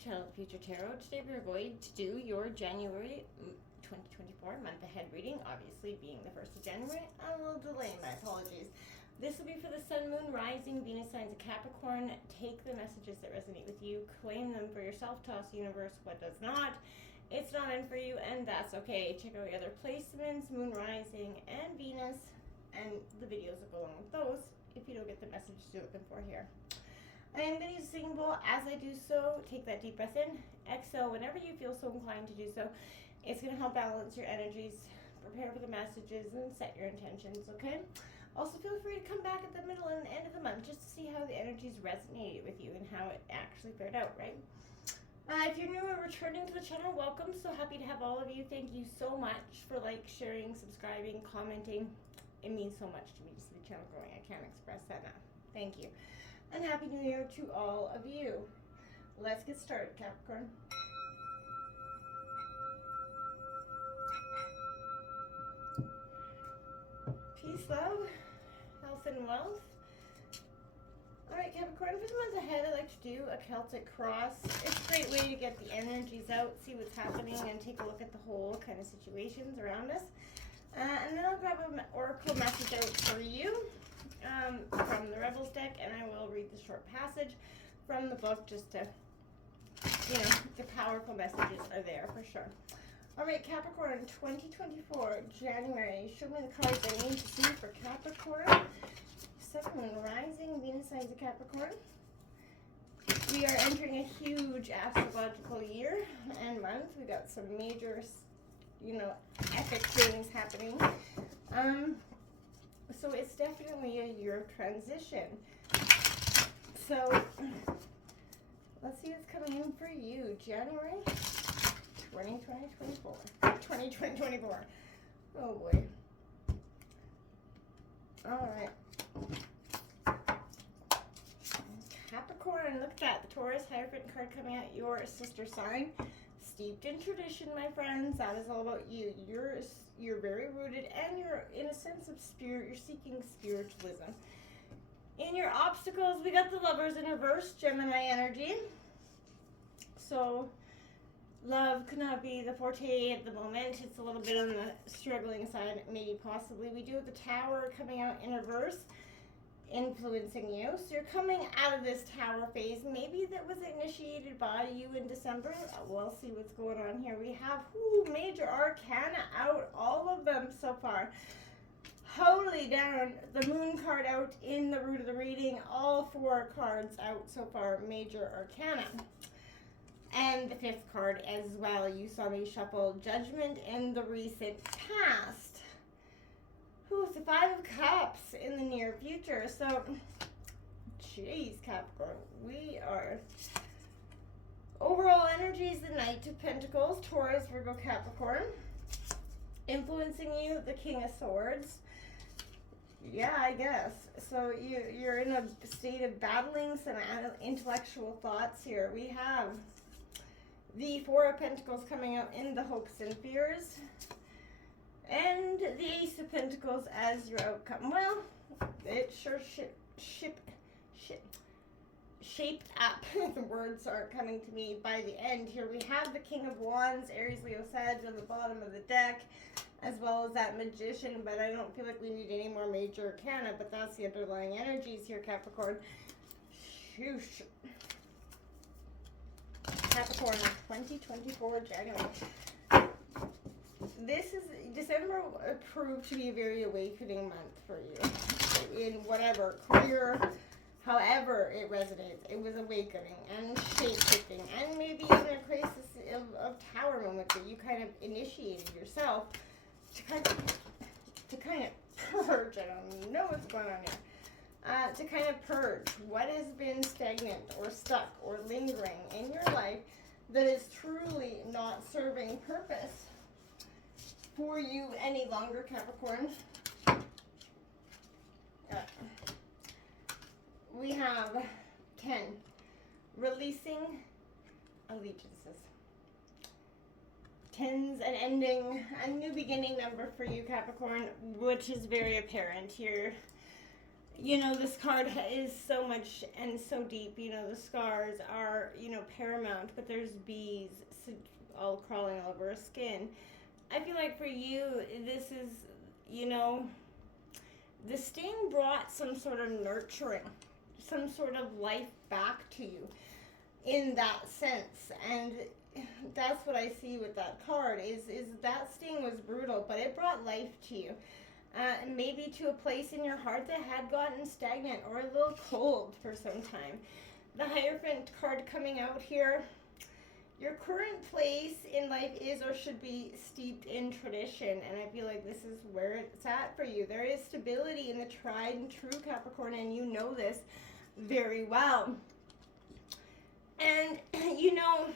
channel, The Future Tarot. Today we are going to do your January 2024 month ahead reading, obviously being the 1st of January. A little delay, my apologies. This will be for the Sun, Moon, Rising, Venus signs of Capricorn. Take the messages that resonate with you, claim them for yourself, toss universe what does not. It's not in for you, and that's okay. Check out the other placements, Moon, Rising, and Venus, and the videos that go along with those if you don't get the messages you're looking for here. I am going to use a singing bowl. As I do so, take that deep breath in, exhale whenever you feel so inclined to do so. It's going to help balance your energies, prepare for the messages, and set your intentions, okay? Also, feel free to come back at the middle and the end of the month just to see how the energies resonated with you and how it actually fared out, right? If you're new or returning to the channel, welcome. So happy to have all of you. Thank you so much for sharing, subscribing, commenting. It means so much to me to see the channel growing. I can't express that enough. Thank you. And Happy New Year to all of you. Let's get started, Capricorn. Peace, love, health, and wealth. Alright, Capricorn, for the month ahead, I like to do a Celtic cross. It's a great way to get the energies out, see what's happening, and take a look at the whole kind of situations around us. And then I'll grab an oracle message out for you. From the Rebels deck, and I will read the short passage from the book just to, the powerful messages are there for sure. Alright, Capricorn, 2024, January. Show me the cards I need to see for Capricorn. Sun, Moon, Rising, Venus signs of Capricorn. We are entering a huge astrological year and month. We got some major, epic things happening. So it's definitely a year of transition. So let's see what's coming in for you. January 2024. 2024. Oh boy. Alright. Capricorn, look at that. The Taurus Hierophant card coming out. Your sister sign. Steeped in tradition, my friends. That is all about you. You're very rooted, and you're in a sense of spirit. You're seeking spiritualism. In your obstacles, we got the Lovers in reverse, Gemini energy. So love could not be the forte at the moment. It's a little bit on the struggling side, maybe possibly. We do have the Tower coming out in reverse, influencing you. So you're coming out of this Tower phase. Maybe that was initiated by you in December. We'll see what's going on here. We have major arcana out, all of them so far. Holy down, the Moon card out in the root of the reading. All 4 cards out so far, major arcana. And the 5th card as well. You saw me shuffle Judgment in the recent past. The 5 of Cups in the near future. So, jeez, Capricorn, we are... Overall energy is the Knight of Pentacles, Taurus, Virgo, Capricorn. Influencing you, the King of Swords. Yeah, I guess. So, you're in a state of battling some intellectual thoughts here. We have the 4 of Pentacles coming out in the Hopes and Fears. And the Ace of Pentacles as your outcome. Well, it sure shaped up. The words are coming to me by the end here. We have the King of Wands, Aries, Leo, Sag on the bottom of the deck, as well as that Magician, but I don't feel like we need any more major arcana, but that's the underlying energies here, Capricorn. Shoosh. Capricorn, 2024, January. December proved to be a very awakening month for you. In whatever career, however it resonates, it was awakening and shape-shifting, and maybe even a crisis of tower moment that you kind of initiated yourself to kind of purge. I don't know what's going on here. To kind of purge what has been stagnant or stuck or lingering in your life that is truly not serving purpose for you any longer, Capricorn. We have 10, releasing allegiances. 10's an ending, a new beginning number for you, Capricorn, which is very apparent here. You know, this card is so much and so deep. You know, the scars are, you know, paramount, but there's bees all crawling all over her skin. I feel like for you, this is, you know, the sting brought some sort of nurturing, some sort of life back to you in that sense. And that's what I see with that card is that sting was brutal, but it brought life to you. Maybe to a place in your heart that had gotten stagnant or a little cold for some time. The Hierophant card coming out here. Your current place in life is or should be steeped in tradition, and I feel like this is where it's at for you. There is stability in the tried and true, Capricorn, and you know this very well. And you know,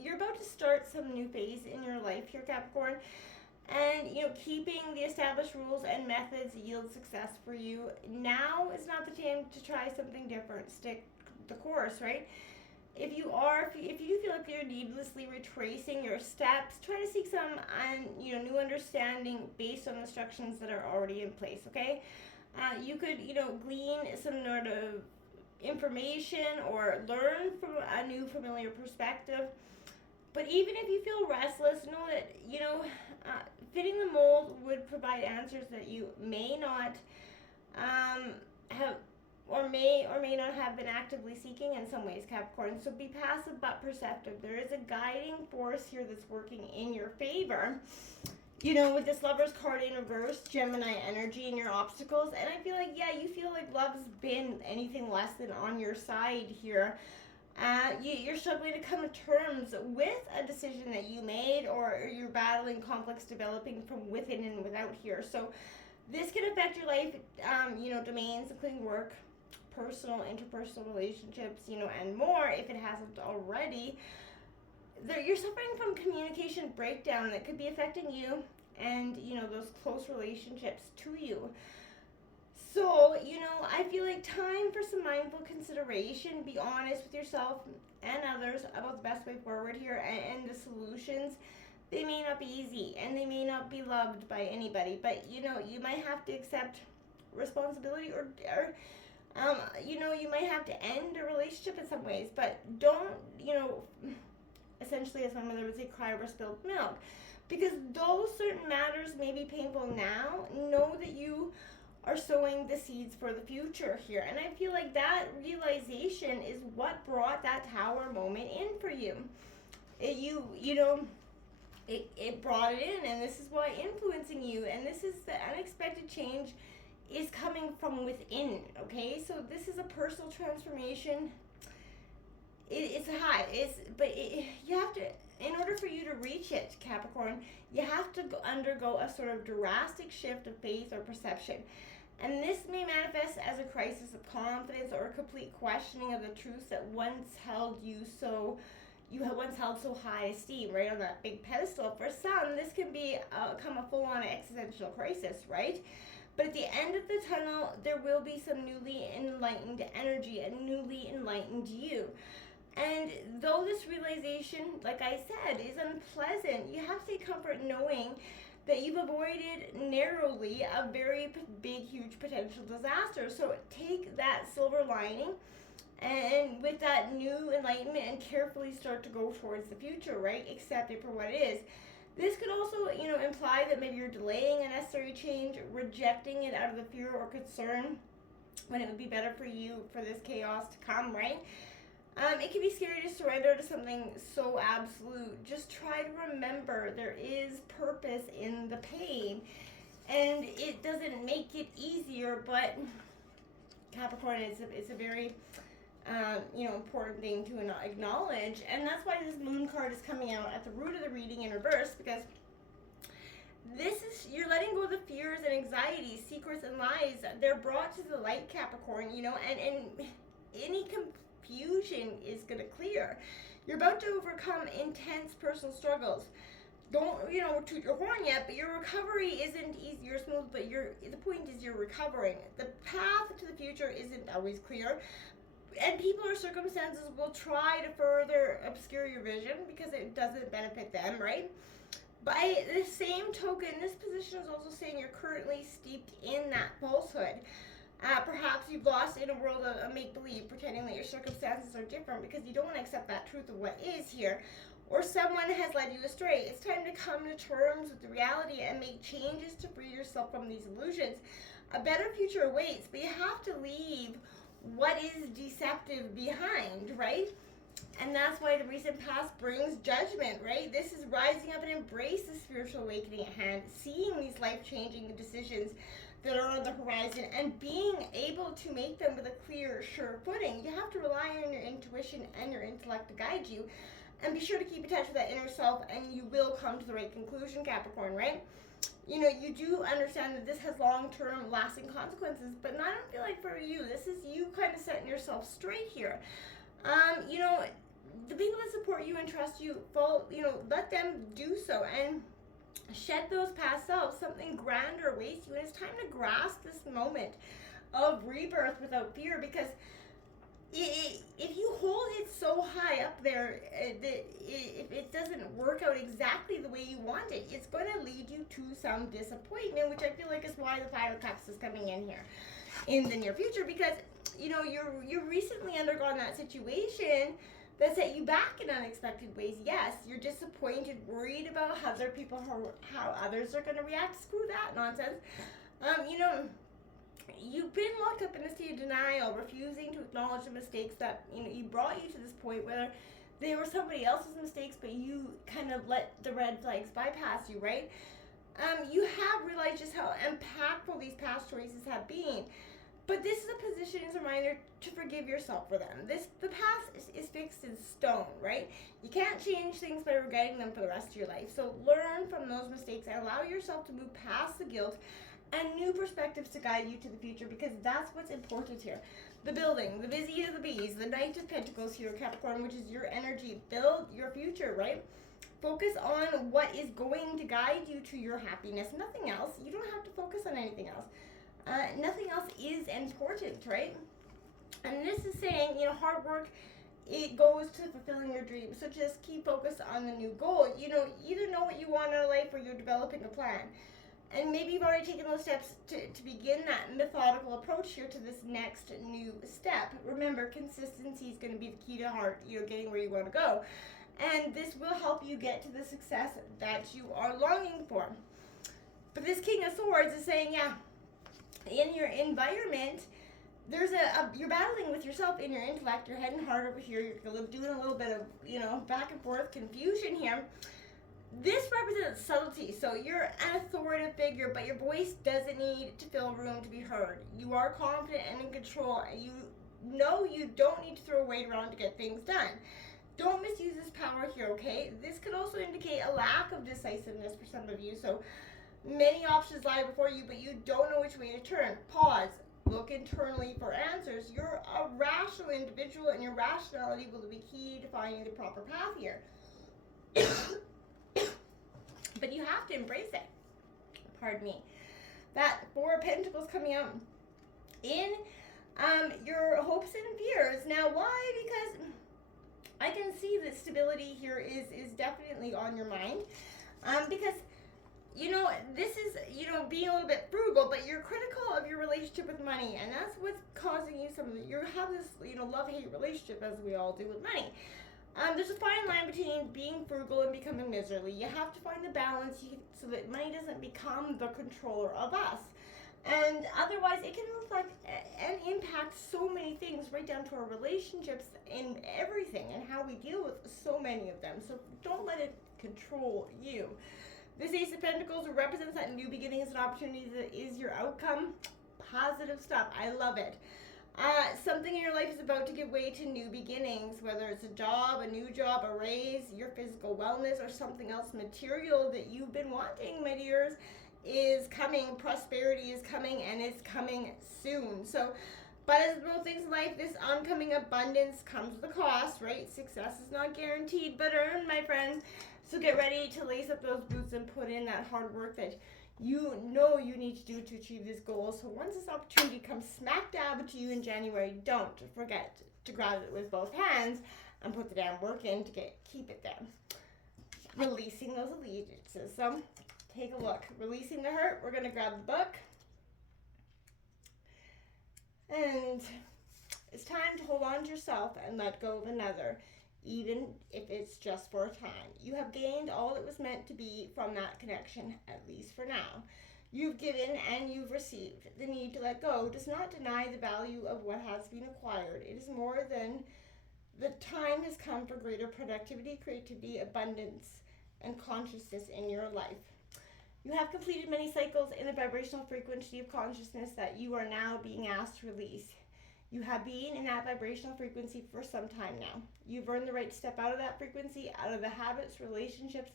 you're about to start some new phase in your life here, Capricorn. And, you know, keeping the established rules and methods yield success for you. Now is not the time to try something different. Stick the course, right? If you do feel like you're needlessly retracing your steps, try to seek some, new understanding based on instructions that are already in place, okay? You could, glean some sort of information or learn from a new familiar perspective. But even if you feel restless, know that, fitting the mold would provide answers that you may not have or may not have been actively seeking in some ways, Capricorn. So be passive but perceptive. There is a guiding force here that's working in your favor. With this Lover's card in reverse, Gemini energy and your obstacles. And I feel like, you feel like love's been anything less than on your side here. You're struggling to come to terms with a decision that you made, or you're battling conflicts developing from within and without here. So this can affect your life, domains, including work, personal, interpersonal relationships, and more if it hasn't already. You're suffering from communication breakdown that could be affecting you and, those close relationships to you. So, I feel like time for some mindful consideration. Be honest with yourself and others about the best way forward here and the solutions. They may not be easy and they may not be loved by anybody, but, you might have to accept responsibility or you might have to end a relationship in some ways, but don't, essentially, as my mother would say, cry over spilled milk. Because though certain matters may be painful now, know that you are sowing the seeds for the future here. And I feel like that realization is what brought that Tower moment in for you. It brought it in, and this is why influencing you. And this is the unexpected change is coming from within, okay? So this is a personal transformation. It's high. You have to, in order for you to reach it, Capricorn, you have to undergo a sort of drastic shift of faith or perception. And this may manifest as a crisis of confidence or a complete questioning of the truths that once held you held so high esteem, right, on that big pedestal. For some, this can become a full-on existential crisis, right? But at the end of the tunnel, there will be some newly enlightened energy, a newly enlightened you. And though this realization, like I said, is unpleasant, you have to take comfort knowing that you've avoided narrowly a very big, huge potential disaster. So take that silver lining and with that new enlightenment and carefully start to go towards the future, right? Accept it for what it is. This could also, imply that maybe you're delaying a necessary change, rejecting it out of the fear or concern when it would be better for you for this chaos to come, right? It can be scary to surrender to something so absolute. Just try to remember there is purpose in the pain. And it doesn't make it easier, but Capricorn, it's a very, important thing to acknowledge. And that's why this Moon card is coming out at the root of the reading in reverse, because you're letting go of the fears and anxieties, secrets and lies. They're brought to the light, Capricorn, and any confusion is going to clear. You're about to overcome intense personal struggles. Don't, toot your horn yet, but your recovery isn't easy or smooth, but the point is you're recovering. The path to the future isn't always clear, and people or circumstances will try to further obscure your vision because it doesn't benefit them, right? By the same token, this position is also saying you're currently steeped in that falsehood. Perhaps you've lost in a world of make-believe, pretending that your circumstances are different because you don't want to accept that truth of what is here. Or someone has led you astray. It's time to come to terms with the reality and make changes to free yourself from these illusions. A better future awaits, but you have to leave what is deceptive behind, right? And that's why the recent past brings judgment, right? This is rising up and embrace the spiritual awakening at hand, seeing these life-changing decisions that are on the horizon and being able to make them with a clear, sure footing. You have to rely on your intuition and your intellect to guide you. And be sure to keep in touch with that inner self, and you will come to the right conclusion, Capricorn, right? You know, you do understand that this has long-term lasting consequences, but I don't feel like for you, this is you kind of setting yourself straight here. You know, the people that support you and trust you, let them do so and shed those past selves. Something grander awaits you, and it's time to grasp this moment of rebirth without fear, because if you hold it so high up there that if it doesn't work out exactly the way you want it, it's going to lead you to some disappointment, which I feel like is why the Five of Cups is coming in here in the near future, because you know you're recently undergone that situation that set you back in unexpected ways. Yes, you're disappointed, worried about how others are going to react. Screw that nonsense. You know, you've been locked up in a state of denial, refusing to acknowledge the mistakes that you brought you to this point, whether they were somebody else's mistakes, but you kind of let the red flags bypass you, right? You have realized just how impactful these past choices have been. But this is a position, as a reminder to forgive yourself for them. The past is fixed in stone, right? You can't change things by regretting them for the rest of your life. So learn from those mistakes and allow yourself to move past the guilt and new perspectives to guide you to the future, because that's what's important here. The building, the busy of the bees, the Knight of Pentacles here, Capricorn, which is your energy. Build your future, right? Focus on what is going to guide you to your happiness. Nothing else. You don't have to focus on anything else. Nothing else is important, right? And this is saying, hard work, it goes to fulfilling your dreams. So just keep focused on the new goal. Either know what you want out of life or you're developing a plan. And maybe you've already taken those steps to begin that methodical approach here to this next new step. Remember, consistency is going to be the key to getting where you want to go. And this will help you get to the success that you are longing for. But this King of Swords is saying, in your environment, you're battling with yourself in your intellect, your head and heart over here. You're doing a little bit of, back and forth confusion here. This represents subtlety. So you're an authoritative figure, but your voice doesn't need to fill room to be heard. You are confident and in control, and you know you don't need to throw weight around to get things done. Don't misuse this power here, okay? This could also indicate a lack of decisiveness for some of you. So many options lie before you, but you don't know which way to turn. Pause. Look internally for answers. You're a rational individual, and your rationality will be key to finding the proper path here. But you have to embrace it. Pardon me. That Four of Pentacles coming out in your hopes and fears. Now, why? Because I can see that stability here is definitely on your mind. Because this is, being a little bit frugal, but you're critical of your relationship with money, and that's what's causing you you have this, love-hate relationship, as we all do with money. There's a fine line between being frugal and becoming miserly. You have to find the balance so that money doesn't become the controller of us. And otherwise, it can reflect and impact so many things, right down to our relationships and everything, and how we deal with so many of them. So don't let it control you. This Ace of Pentacles represents that new beginnings and opportunities that is your outcome. Positive stuff. I love it. Something in your life is about to give way to new beginnings, whether it's a job, a new job, a raise, your physical wellness, or something else material that you've been wanting, my dears, is coming. Prosperity is coming, and it's coming soon. So, but as with most things in life, this oncoming abundance comes with a cost, right? Success is not guaranteed, but earned, my friends. So get ready to lace up those boots and put in that hard work that you know you need to do to achieve this goal. So once this opportunity comes smack dab to you in January, don't forget to grab it with both hands and put the damn work in to keep it there. releasing those allegiances. So take a look. Releasing the hurt. We're going to grab the book. And it's time to hold on to yourself and let go of another, even if it's just for a time. You have gained all that was meant to be from that connection, at least for now. You've given and you've received. The need to let go does not deny the value of what has been acquired. It is more than the time has come for greater productivity, creativity, abundance, and consciousness in your life. You have completed many cycles in the vibrational frequency of consciousness that you are now being asked to release. You have been in that vibrational frequency for some time now. You've earned the right to step out of that frequency, out of the habits, relationships,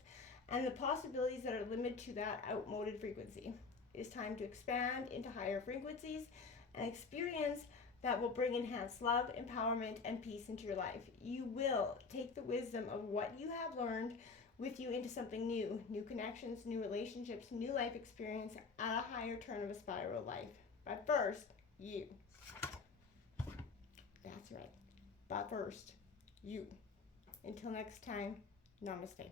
and the possibilities that are limited to that outmoded frequency. It is time to expand into higher frequencies and experience that will bring enhanced love, empowerment, and peace into your life. You will take the wisdom of what you have learned with you into something new connections, new relationships, new life experience at a higher turn of a spiral life. But first, you. That's right. But first, you. Until next time, namaste.